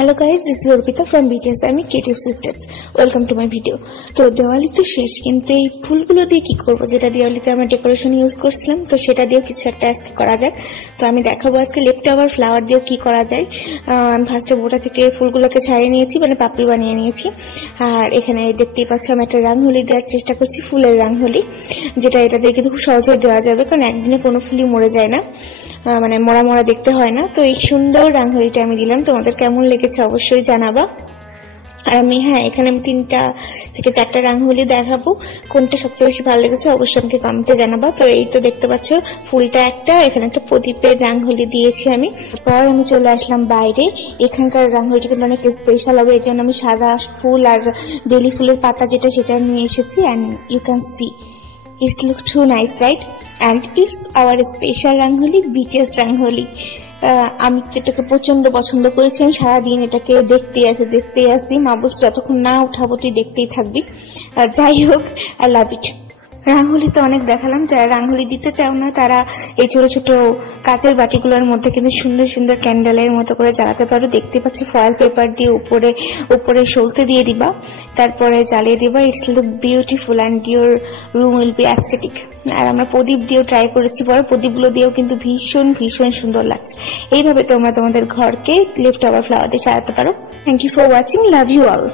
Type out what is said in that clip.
Hello guys, this is Orpita from BTS Army Creative Sisters. Welcome to my video. তো দিওয়ালি তো শেষ, কিন্তু এই ফুলগুলো দিয়ে কি করব, যেটা দিওয়ালিতে আমরা ডেকোরেশন ইউজ করছিলাম, তো সেটা দিয়ে কিছু একটা আজকে করা যাক। তো আমি দেখাবো আজকে লেফট ওভার ফ্লাওয়ার দিয়ে কি করা যায়। আমি ফার্স্টে বোটা থেকে ফুলগুলোকে ছাড়িয়ে নিয়েছি, মানে পাপড়ি বানিয়ে নিয়েছি। আর এখানে দেখতেই পাচ্ছ আমি একটা রাঙহলি দেওয়ার চেষ্টা করছি, ফুলের রাঙহলি, যেটা এটা দিয়ে কিন্তু খুব সহজে দেওয়া যাবে, কারণ একদিনে কোনো ফুলই মরে যায় না, মানে মরা মরা দেখতে হয় না। তো এই সুন্দর রাঙহলিটা আমি দিলাম, তোমাদের কেমন লেগেছে অবশ্যই জানাবা। আর আমি এখানে আমি 3টা থেকে 4টা রাঙহলি দেখাবো, কোনটা সবচেয়ে বেশি ভালো লেগেছে অবশ্যই আমাকে কমেন্টে জানাবা। তো এই তো দেখতে পাচ্ছ ফুলটা একটা, এখানে একটা প্রদীপের রাঙহলি দিয়েছি আমি। তারপর আমি চলে আসলাম বাইরে, এখানকার রাঙহলিটা কিন্তু অনেক স্পেশাল হবে, এই জন্য আমি সাদা ফুল আর বেলি ফুলের পাতা যেটা সেটা নিয়ে এসেছি। And you can see it's look too nice, right? And it's our special rangoli, BTS rangoli. আমি এটাকে প্রচন্ড পছন্দ করেছি, আমি সারাদিন এটাকে দেখতেই আসি। মা বলছে যতক্ষণ না উঠাবো তুই দেখতেই থাকবি। আর যাই হোক, আই লাভ ইট। রাঙহলি তো অনেক দেখালাম, যারা রাঙহলি দিতে চাও না তারা এই ছোট ছোট কাচের বাটিগুলোর মধ্যে কিন্তু সুন্দর সুন্দর ক্যান্ডেলের মতো করে জ্বালাতে পারো। দেখতে পাচ্ছি ফয়েল পেপার দিয়ে উপরে সলতে দিয়ে দিবা, তারপরে জ্বালিয়ে দিবা। It's look beautiful and your room will be aesthetic. আর আমরা প্রদীপ দিয়েও ট্রাই করেছি, বড় প্রদীপগুলো দিয়েও কিন্তু ভীষণ ভীষণ সুন্দর লাগছে। এইভাবে তোমরা তোমাদের ঘরকে লেফট ওভার ফ্লাওয়ার দিয়ে সাজাতে পারো। Thank you for watching, love you all.